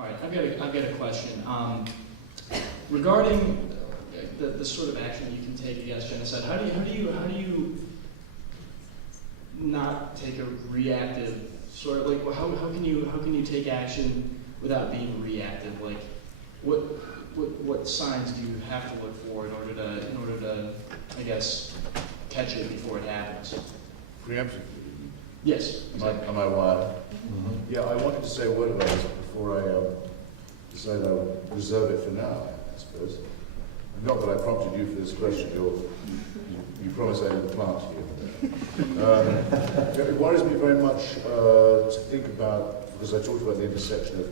All right, I've got a question. Regarding the sort of action you can take against genocide, how do you not take a reactive sort of like how can you take action without being reactive? Like what signs do you have to look for in order to I guess catch it before it happens? Preemptive. Yes. Am I wired? Mm-hmm. Yeah, I wanted to say a word about this before I decided I would reserve it for now, I suppose. Not that I prompted you for this question. You promised I didn't plant you. It worries me very much to think about, because I talked about the intersection of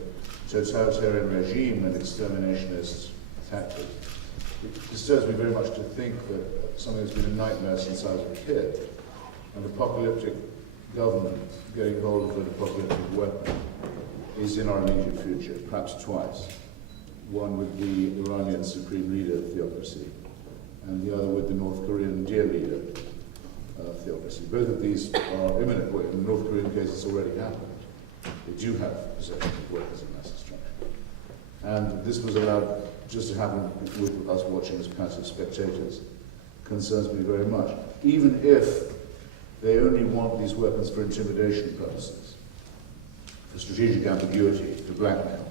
totalitarian regime and exterminationist tactics. It disturbs me very much to think that something that's been a nightmare since I was a kid, an apocalyptic government getting hold of an apocalyptic weapon, is in our immediate future, perhaps twice. One with the Iranian supreme leader theocracy, and the other with the North Korean dear leader theocracy. Both of these are imminent. In the North Korean case, it's already happened. They do have possession of weapons of mass destruction. And this was allowed just to happen with us watching as passive spectators. Concerns me very much. Even if they only want these weapons for intimidation purposes, for strategic ambiguity, to blackmail,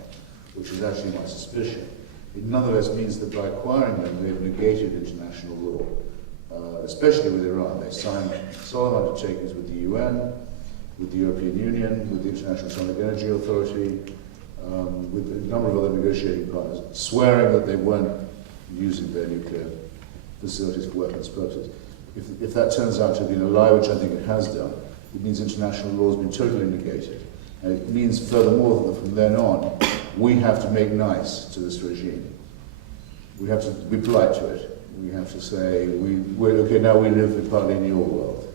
which is actually my suspicion. It nonetheless means that by acquiring them, they've negated international law, especially with Iran. They signed solemn undertakings with the UN, with the European Union, with the International Atomic Energy Authority, with a number of other negotiating partners, swearing that they weren't using their nuclear facilities for weapons purposes. If that turns out to have been a lie, which I think it has done, it means international law has been totally negated. And it means, furthermore, that from then on, we have to make nice to this regime. We have to be polite to it. We have to say, okay, now we live partly in your world.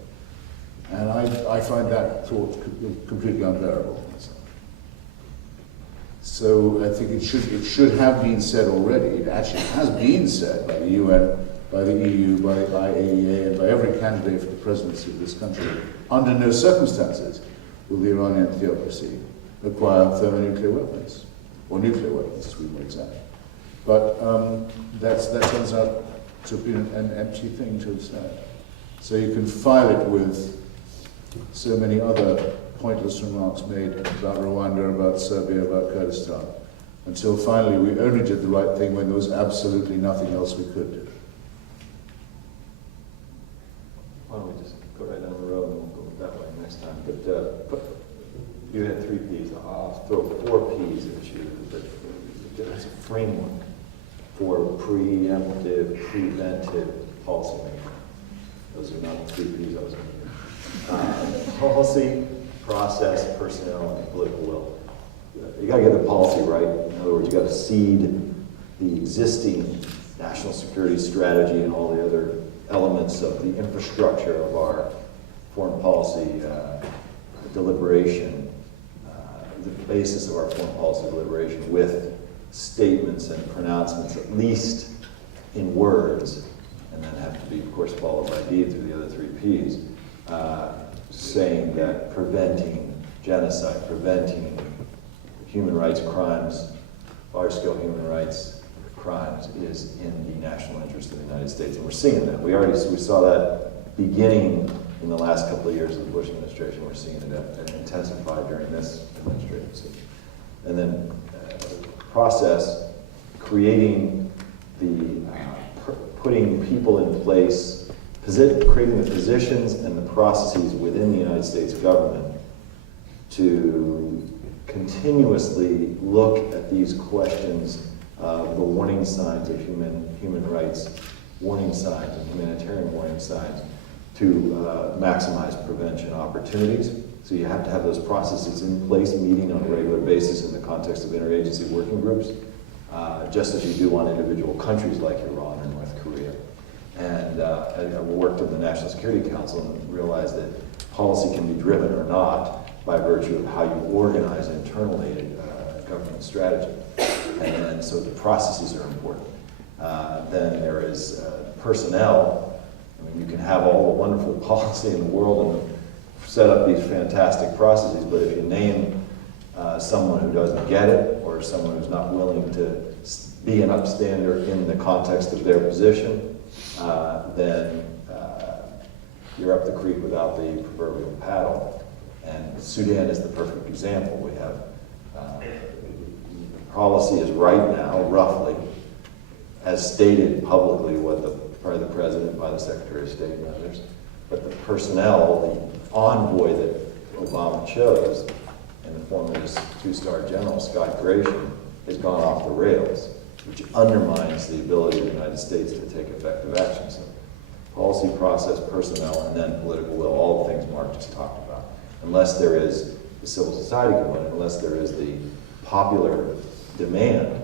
And I find that thought completely unbearable. So I think it should have been said already. It actually has been said by the UN, by the EU, by the IAEA, and by every candidate for the presidency of this country. Under no circumstances will the Iranian theocracy acquire thermonuclear weapons, or nuclear weapons, to be more exact. But that turns out to have been an empty thing to have said. So you can file it with so many other pointless remarks made about Rwanda, about Serbia, about Kurdistan, until finally we only did the right thing when there was absolutely nothing else we could do. Why don't we just go right down the road and we'll go that way next time. But you had 3 Ps. I'll throw 4 Ps at you. But there's a framework for preemptive, preventive policymaking. Those are not the 3 Ps I was going to policy, process, personnel, and political will. You got to get the policy right. In other words, you got to seed the existing national security strategy and all the other elements of the infrastructure of our foreign policy deliberation, the basis of our foreign policy deliberation with statements and pronouncements, at least in words, and then have to be, of course, followed by deeds through the other 3 Ps, saying that preventing genocide, preventing human rights crimes, large-scale human rights crimes is in the national interest of the United States. And we're seeing that. We saw that beginning in the last couple of years of the Bush administration. We're seeing it intensify during this administration. And then process, creating putting people in place, creating the positions and the processes within the United States government to continuously look at these questions, the warning signs of human rights, warning signs and humanitarian warning signs, to maximize prevention opportunities. So you have to have those processes in place, meeting on a regular basis in the context of interagency working groups, just as you do on individual countries like Iran or North Korea. And I worked in the National Security Council and realized that policy can be driven or not by virtue of how you organize internally government strategy. And so the processes are important. Then there is personnel. I mean, you can have all the wonderful policy in the world and set up these fantastic processes, but if you name someone who doesn't get it, or someone who's not willing to be an upstander in the context of their position, then you're up the creek without the proverbial paddle. And Sudan is the perfect example. We have the policy is right now, roughly, as stated publicly by the President, by the Secretary of State and others, but the personnel, the envoy that Obama chose, in the form of his two-star general, Scott Gratian, has gone off the rails, which undermines the ability of the United States to take effective action. So policy, process, personnel, and then political will, all the things Mark just talked about. Unless there is the civil society component, unless there is the popular demand,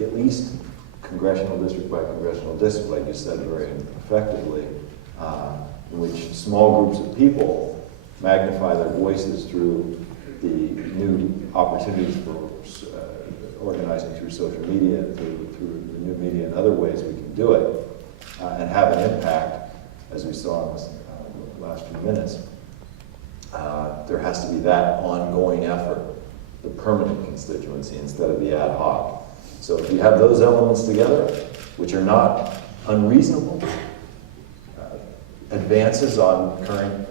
at least congressional district by congressional district, like you said very effectively, in which small groups of people magnify their voices through the new opportunities for organizing through social media, through the new media and other ways we can do it, and have an impact, as we saw in this last few minutes. There has to be that ongoing effort, the permanent constituency instead of the ad hoc. So if you have those elements together, which are not unreasonable advances on current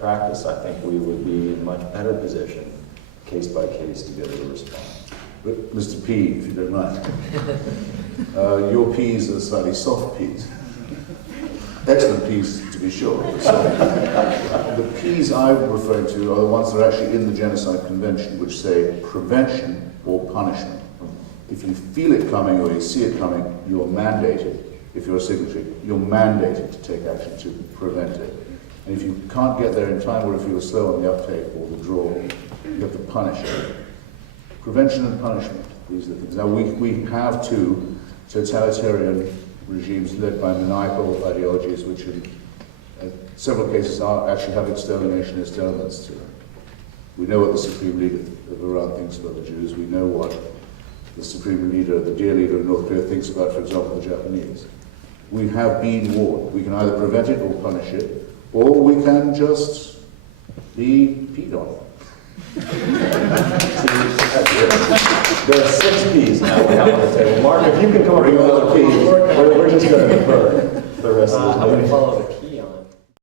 practice, I think we would be in a much better position, case by case, to be able to respond. But Mr. P, if you don't mind, your P's are slightly soft P's. Excellent P's, to be sure. So, the P's I'm referring to are the ones that are actually in the Genocide Convention, which say prevention or punishment. If you feel it coming or you see it coming, you're mandated, if you're a signatory, you're mandated to take action to prevent it. And if you can't get there in time, or if you're slow on the uptake or the draw, you have to punish it. Prevention and punishment, these are the things. Now, we have two totalitarian regimes led by maniacal ideologies, which in several cases actually have exterminationist elements to them. We know what the Supreme Leader of Iran thinks about the Jews. We know what the Supreme Leader, the dear leader of North Korea thinks about, for example, the Japanese. We have been warned. We can either prevent it or punish it, or we can just be peed on. There are 6 P's now we have on the table. Mark, if you can come up with another P, we're just going to defer the rest of this I'm going to meeting. follow the key.